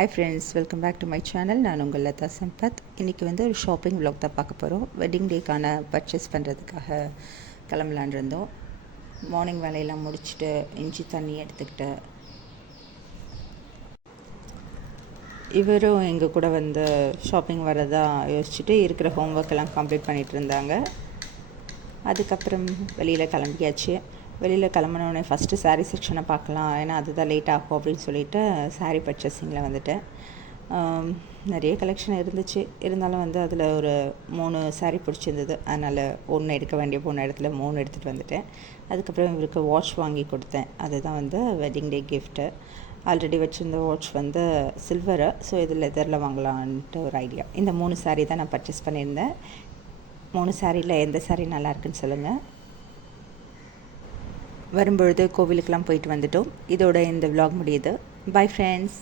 Hi friends, welcome back to my channel. நான் உங்கள் லதா சம்பத். இன்றைக்கி வந்து ஒரு ஷாப்பிங் vlog தான் பார்க்க போகிறோம். வெட்டிங் டேக்கான பர்ச்சேஸ் பண்ணுறதுக்காக கிளம்பலான் இருந்தோம். மார்னிங் வேலையெல்லாம் முடிச்சுட்டு இஞ்சி தண்ணி எடுத்துக்கிட்டு இவரும் எங்கள் கூட வந்து ஷாப்பிங் வரதா யோசிச்சுட்டு இருக்கிற ஹோம்ஒர்க்கெல்லாம் கம்ப்ளீட் பண்ணிகிட்டு இருந்தாங்க. அதுக்கப்புறம் வெளியில் கிளம்பியாச்சு. வெளியில் கிளம்பினோடனே ஃபஸ்ட்டு சாரீ செக்ஷனை பார்க்கலாம், ஏன்னா அதுதான் லேட் ஆகும் அப்படின்னு சொல்லிட்டு சாரீ பர்ச்சேசிங்கில் வந்துட்டேன். நிறைய கலெக்ஷன் இருந்துச்சு, இருந்தாலும் வந்து அதில் ஒரு 3 சாரீ பிடிச்சிருந்தது. அதனால் ஒன்று எடுக்க வேண்டிய போன இடத்துல 3 எடுத்துகிட்டு வந்துட்டேன். அதுக்கப்புறம் இவருக்கு வாட்ச் வாங்கி கொடுத்தேன். அதுதான் வந்து வெட்டிங் டே கிஃப்ட்டு. ஆல்ரெடி வச்சுருந்த வாட்ச் வந்து சில்வரு, ஸோ இது லெதரில் வாங்கலான்ட்டு ஒரு ஐடியா. இந்த 3 சாரீ தான் நான் பர்ச்சேஸ் பண்ணியிருந்தேன். 3 சாரியில் எந்த சாரீ நல்லா இருக்குன்னு சொல்லுங்கள். வரும்பொழுது கோவிலுக்கெல்லாம் போயிட்டு வந்துட்டோம். இதோட இந்த vlog முடியுது. Bye friends.